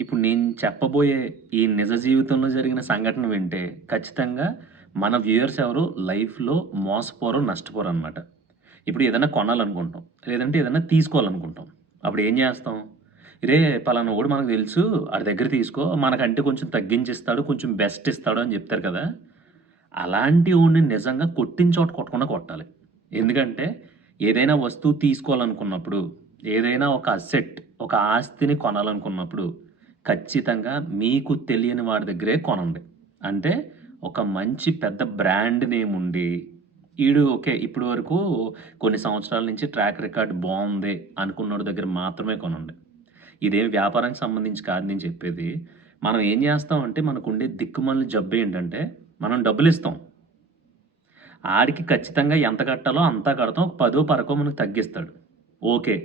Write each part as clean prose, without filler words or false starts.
ఇప్పుడు నేను చెప్పబోయే ఈ నిజ జీవితంలో జరిగిన సంఘటన వింటే ఖచ్చితంగా మన వ్యూయర్స్ ఎవరు లైఫ్‌లో మోసపోరు, నష్టపోరనమాట. ఇప్పుడు ఏదైనా కొనాలనుకుంటాం. లేదంటే ఏదైనా తీసుకోవాలనుకుంటాం. అప్పుడు ఏం జేస్తాం? పలానోడు మనకు తెలుసు. ఆడి దగ్గర తీసుకో. మనకంటే కొంచెం తగ్గించిస్తాడు. కొంచెం బెస్ట్ ఇస్తాడు అని జెప్తారు కదా! అలాంటి వోడిని నిజంగా కొట్టిన చోట కొట్టకుండా కొట్టాలి. ఎందుకంటే ఏదైనా వస్తువు తీసుకోవాలనుకున్నప్పుడు, ఏదైనా ఒక అసెట్, ఒక ఆస్తిని కొనాలనుకున్నప్పుడు ఖచ్చితంగా మీకు తెలియని వాడి దగ్గరే కొనండి. అంటే ఒక మంచి పెద్ద బ్రాండ్ నేమ్ ఉండి, ఓకే. ఇప్పటి వరకు కొన్ని సంవత్సరాల నుంచి ట్రాక్ రికార్డ్ బావుంది అనుకున్నోడి దగ్గర మాత్రమే కొనండి. ఇదేం వ్యాపారానికి సంబంధించి కాదు నేను చెప్పేది. మనం ఏం జేస్తామంటే మనకుండే దిక్కుమాలిన జబ్బేంటంటే మనం డబ్బులిస్తాం. ఆడికి ఖచ్చితంగా ఎంత కట్టాలో అంతా కడతాం. ఒక పదో, పరకో మనకు తగ్గిస్తాడు. ఓకే.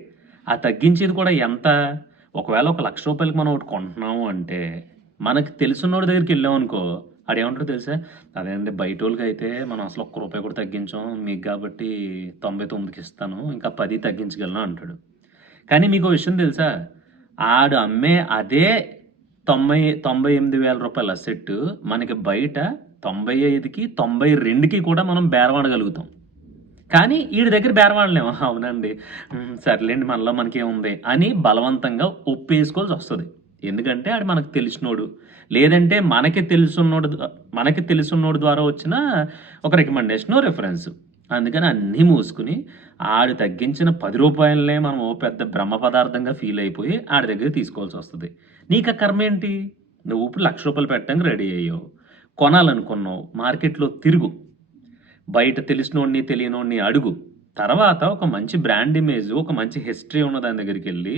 ఆ తగ్గించేది కూడా ఎంత? ఒకవేళ ఒక రూ. 1,00,000కి మనం ఒకటి కొంటున్నాము అంటే, మనకు తెలిసున్నోడి దగ్గరికెళ్ళామనుకో, ఆడేమంటాడో తెలుసా? అదేండి బయటోళ్ళకైతే మనం అసలు ఒక్క రూపాయి కూడా తగ్గించం. మీకు గాబట్టి 99కి ఇస్తాను. ఇంకా 10 తగ్గించగలను అంటాడు. కానీ మీకో విషయం తెలుసా? ఆడు అమ్మే అదే 98,000 అసెట్టు మనకి బయట 95కి, 92కి కూడా మనం బేరమాడగలుగుతాం. కానీ ఈడి దగ్గర బేరమాడలేము. అవునండి. సర్లేండి మనలో మనకేముంది అని బలవంతంగా ఒప్పేసుకోవాల్సొస్తది. ఎందుకంటే ఆడు మనకు తెలిసినోడు. లేదంటే మనకి తెలిసున్నోడు ద్వారా వచ్చిన ఒక రికమెండేషనో, రిఫరెన్సు. అందుకని అన్నీ మూసుకొని ఆడు తగ్గించిన రూ. 10 మనం ఓ పెద్ద బ్రహ్మ పదార్థంగా ఫీల్ అయిపోయి ఆడి దగ్గర తీసుకోవాల్సొస్తది. నీకా కర్మేంటి? నువ్వు ఇప్పుడు రూ. 1,00,000 పెట్టడానికి రెడీ అయ్యావు. కొనాలనుకున్నావు. మార్కెట్‌లో తిరుగు. బయట తెలిసినోడిని, తెలియనోడిని అడుగు. తర్వాత ఒక మంచి బ్రాండ్ ఇమేజు, ఒక మంచి హిస్టరీ ఉన్న దాని దగ్గరికెళ్ళి,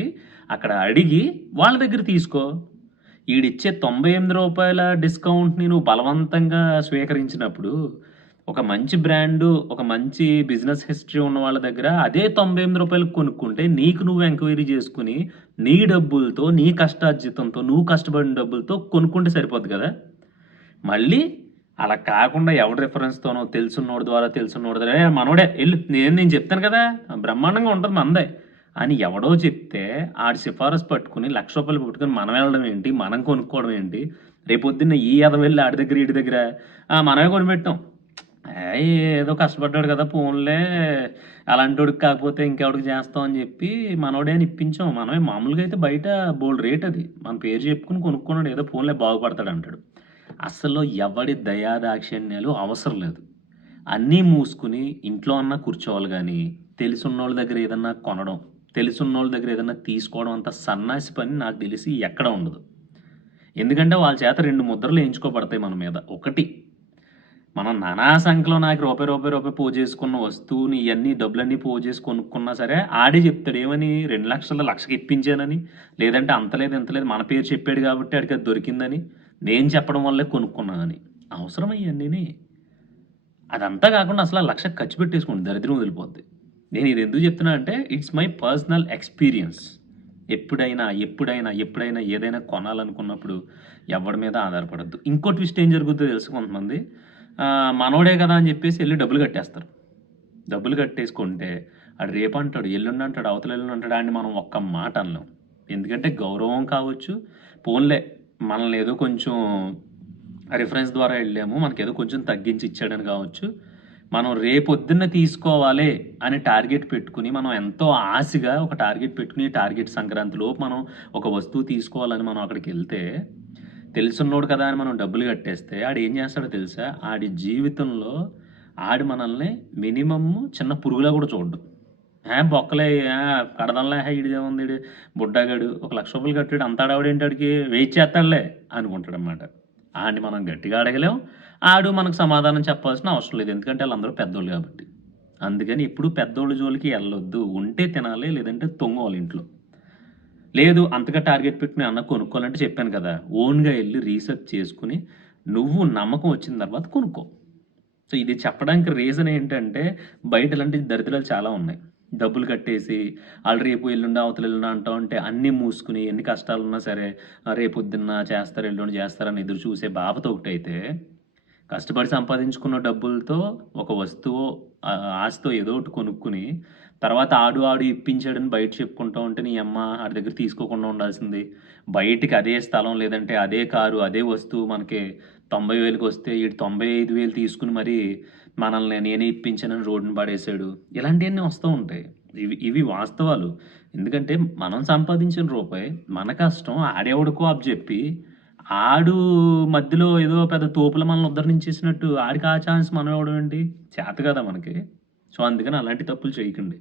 అక్కడ అడిగి వాళ్ళ దగ్గర తీసుకో. ఈడిచ్చే రూ. 98 డిస్కౌంట్‌ని నువ్వు బలవంతంగా స్వీకరించినప్పుడు, ఒక మంచి బ్రాండు, ఒక మంచి బిజినెస్ హిస్టరీ ఉన్న వాళ్ళ దగ్గర అదే రూ. 98కి కొనుక్కుంటే, నీకు నువ్వు ఎంక్వైరీ చేసుకొని, నీ డబ్బులతో, నీ కష్టార్జితంతో, నువ్వు కష్టపడిన డబ్బులతో కొనుక్కుంటే సరిపోద్ది కదా! మళ్ళీ అలా కాకుండా ఎవడి రిఫరెన్స్‌తోనో తెలిసున్నోడి ద్వారా మనోడే ఎళ్ళు నేను చెప్తాను కదా! బ్రహ్మాండంగా ఉంటది మనదే అని ఎవడో చెప్తే ఆడి సిఫారసు పట్టుకొని రూ. 1,00,000 పట్టుకొని మనం వెళ్ళడం ఏంటి? మనం కొనుక్కోవడం ఏంటి? రేపొద్దున్న ఈ ఎదవెళ్లి ఆడి దగ్గర, ఈడి దగ్గర మనమే కొనిపెట్టాం. ఏదో కష్టపడ్డాడు కదా! పోన్లే అలాంటోడికి కాకపోతే ఇంకెవడికి చేస్తాం అని చెప్పి మనోడే అని ఇప్పించాం. మనమే మామూలుగా అయితే బయట బోలెడు రేట్ అది. మన పేరు చెప్పుకొని కొనుక్కున్నాడు ఏదో పోన్లే బాగుపడతాడంటాడు. అస్సలు ఎవడి దయాదాక్షిణ్యాలు అవసరం లేదు. అన్నీ మూసుకొని ఇంట్లో అన్నా కూర్చోవాలి గానీ, తెలిసున్నోళ్ళ దగ్గర ఏదన్నా కొనడం, తెలిసున్నోళ్ళ దగ్గర ఏదన్నా తీసుకోవడం అంత సన్నాసి పని నాకు తెలిసి ఎక్కడ ఉండదు. ఎందుకంటే వాళ్ళ చేత 2 ముద్రలు ఏయించుకోబడతాయి మన మీద. ఒకటి మనం నానా సంఖ్యలో నాకు రూపాయి పోజేసుకున్న వస్తువుని ఇయన్నీ డబ్బులన్నీ పోజేసి కొనుక్కున్నా సరే, ఆడే చెప్తాడు ఏమని 2,00,000 1,00,000కి ఇప్పించానని, లేదంటే అంత లేదు, ఇంత లేదు మన పేరు చెప్పాడు కాబట్టి ఆడికది దొరికిందని, నేను చెప్పడం వల్లే కొనుక్కున్నానని. అవసరమా ఇయన్నీని? అదంతా కాకుండా అసల 1,00,000 ఖర్చు పెట్టేసుకోండి దరిద్రం వదిలిపోద్ది. నేను ఇది ఎందుకు చెప్తున్నా అంటే ఇట్స్ మై పర్సనల్ ఎక్స్‌పీరియన్స్. ఎప్పుడైనా ఏదైనా కొనాలనుకున్నప్పుడు ఎవ్వడి మీద ఆధారపడొద్దు. ఇంకో ట్విస్ట్ ఏం జరుగుద్దో తెలుసా కొంతమంది మనోడే కదా అని చెప్పేసి ఎళ్లి డబ్బులు కట్టేస్తారు. డబ్బులు కట్టేసుకుంటే ఆడు రేపంటాడు, ఎల్లుండంటాడు, అవతల ఎల్లుండంటాడు. ఆడిని మనం ఒక్క మాట అనలేం. ఎందుకంటే గౌరవం కావచ్చు, పోన్లే మనల్ని ఏదో కొంచెం రిఫరెన్స్ ద్వారా ఎళ్ళాము. మనకేదో కొంచెం తగ్గించి ఇచ్చాడని కావచ్చు. మనం రేపొద్దున్న తీసుకోవాలి అని టార్గెట్ పెట్టుకొని, మనం ఎంతో ఆశగా ఒక టార్గెట్ పెట్టుకొని, టార్గెట్ సంక్రాంతిలోపు మనం ఒక వస్తువు తీసుకోవాలని మనం అక్కడికెళ్తే, తెలిసున్నోడు కదా అని మనం డబ్బులు కట్టేస్తే, ఆడేం చేస్తాడో తెలుసా? ఆడి జీవితంలో మనల్ని మినిమమ్ చిన్న పురుగులా కూడా చూడడు. బొక్కలే కడదాంలే ఈడిదేముంది బుడ్డగాడు ఒక రూ. 1,00,000 కట్టాడు అంత హడావిడేంటి ఆడికి వెయిట్ చేస్తాడులే అనుకుంటాడనమాట. ఆడిని మనం గట్టిగా అడగలేం. ఆడు మనకు సమాధానం చెప్పాల్సిన అవసరం లేదు. ఎందుకంటే ఆళ్ళందరూ పెద్దోళ్ళు కాబట్టి. అందుకని ఎప్పుడు పెద్దోళ్ళ జోలికి ఎళ్ళొద్దు. ఉంటే తినాలి లేదంటే తొంగోలి ఇంట్లో. లేదు అంతగా టార్గెట్ పెట్టుకొని ఏమన్నా కొనుక్కోవాలంటే చెప్పాను కదా! ఓన్‌గా ఎళ్లి రీసెర్చ్ చేసుకొని, నువ్వు నమ్మకం వచ్చిన తర్వాత కొనుక్కో. సో, ఇది చెప్పడానికి రీజన్ ఏంటంటే, బయట ఇలాంటి దరిద్రాలు చాలా ఉన్నాయి. డబ్బులు కట్టేసి, ఆళ్ళు రేపు, ఎల్లుండి, అవతల ఎల్లుండి అంటా ఉంటే అన్నీ మూసుకొని, ఎన్ని కష్టాలున్నా సరే, రేపొద్దున్న చేస్తారు, ఎల్లుండి చేస్తారని ఎదురు చూసే బాపత ఒకటైతే, కష్టపడి సంపాదించుకున్న డబ్బులతో ఒక వస్తువో, ఆస్తో ఏదో ఒకటి కొనుక్కొని, తర్వాత ఆడు ఇప్పించాడని బయట చెప్పుకుంటూ ఉంటే నీ అమ్మ ఆడి దగ్గర తీసుకోకుండా ఉండాల్సింది. బయటికి అదే స్థలం లేదంటే అదే కారు, అదే వస్తువు మనకి 90,000కి వస్తే ఈడు 95,000 తీసుకుని మరి మనల్ని నేనే ఇప్పించానని రోడ్డున పడేసాడు. ఇలాంటియన్నీ వస్తూ ఉంటాయి. ఇవి వాస్తవాలు. ఎందుకంటే మనం సంపాదించిన రూపాయి మన కష్టం ఆడెవడికో అప్పజెప్పి, ఆడు మధ్యలో ఏదో పెద్ద తోపుల మనల్ని ఉద్ధరించేసినట్టు ఆడికి ఆ ఛాన్స్ మనం ఇవ్వడం ఏంటి? చేత కదా మనకి. సో, అందుకని అలాంటి తప్పులు చేయకండి.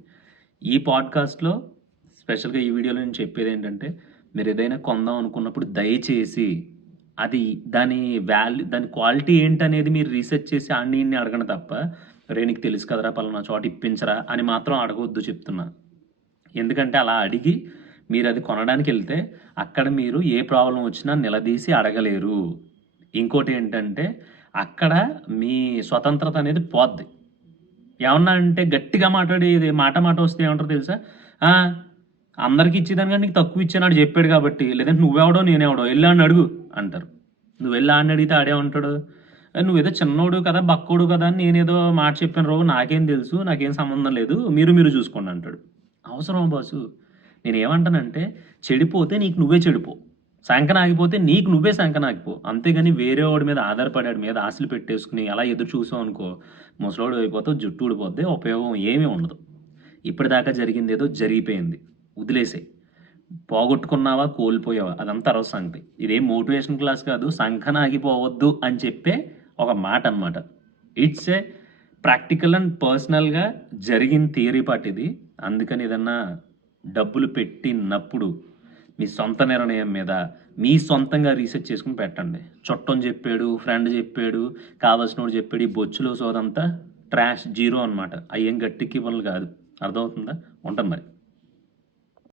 ఈ పాడ్‌కాస్ట్‌లో స్పెషల్‌గా ఈ వీడియోలో నేను చెప్పేదేంటంటే, మీరేదైనా కొందాం అనుకున్నప్పుడు దయచేసి అది దాని క్వాలిటీ ఏంటనేది మీరు రీసెర్చ్ చేసి ఆడిని ఈడిని అడగండి తప్ప, "ఒరేయ్! నీకు తెలుసు కదరా పలానా చోట ఇప్పించరా" అని మాత్రం అడగొద్దు చెప్తున్నా. ఎందుకంటే అలా అడిగి మీరది కొనడానికెళ్తే, అక్కడ మీరు ఏ ప్రాబ్లమ్ వచ్చినా నిలదీసి అడగలేరు. ఇంకోటేంటంటే, అక్కడ మీ స్వతంత్రత అనేది పోద్ది. ఏమన్నా అంటే గట్టిగా మాట్లాడేది మాట వస్తే ఏమంటారో తెలుసా? "ఆ! అందరికి ఇచ్చేదానికన్నా నీకు తక్కువ ఇచ్చాను ఆడు చెప్పాడు కాబట్టి, లేదంటే నువ్వెవడో నేనెవడో ఎళ్లి ఆడిని అడుగు" అంటారు. నువ్వెళ్లి ఆడిని అడిగితే ఆడేమంటాడు? "నువ్వేదో చిన్నోడు కదా, బక్కోడు కదా అని నేనేదో మాట చెప్పాను రో నాకేం తెలుసు, నాకేం సంబంధం లేదు. మీరు చూసుకోండి" అంటాడు. అవసరమా బాసు? నేనేమంటానంటే, చెడిపోతే నీకు నువ్వే చెడిపో. సంకనాగిపోతే నీకు నువ్వే సంకనాగిపో. అంతేగాని వేరేవాడి మీద ఆధారపడి ఆడి మీద ఆశలు పెట్టేసుకొని అలా ఎదురు చూసావనుకో, ముసలోడివి అయిపోతావు, జుట్టు ఊడిపోద్ది, ఉపయోగం ఏమీ ఉండదు. ఇప్పటిదాకా జరిగిందేదో జరిగిపోయింది. వదిలేసేయి. పోగొట్టుకున్నావా, కోల్పోయావా అదంతా తర్వాత సంగతి. ఇదేం మోటివేషన్ క్లాస్ కాదు. సంకనాగిపోవద్దు అని చెప్పే ఒక మాటనమాట. ఇట్స్ ఏ ప్రాక్టికల్ అండ్ పర్సనల్‌గా జరిగిన థియరీ పార్ట్ ఇది. అందుకని ఏదన్నా డబ్బులు పెట్టినప్పుడు మీ సొంత నిర్ణయం మీద మీ సొంతంగా రీసెర్చ్ చేసుకొని పెట్టండి. చుట్టం చెప్పాడు, ఫ్రెండ్ చెప్పాడు, కావాల్సినోడు చెప్పాడు, ఈ బొచ్చులో సోదంతా ట్రాష్ జీరో అనమాట. అయ్యేం గట్టెక్కే పనులు కాదు. అర్థమవుతుందా? ఉంటాను మరి.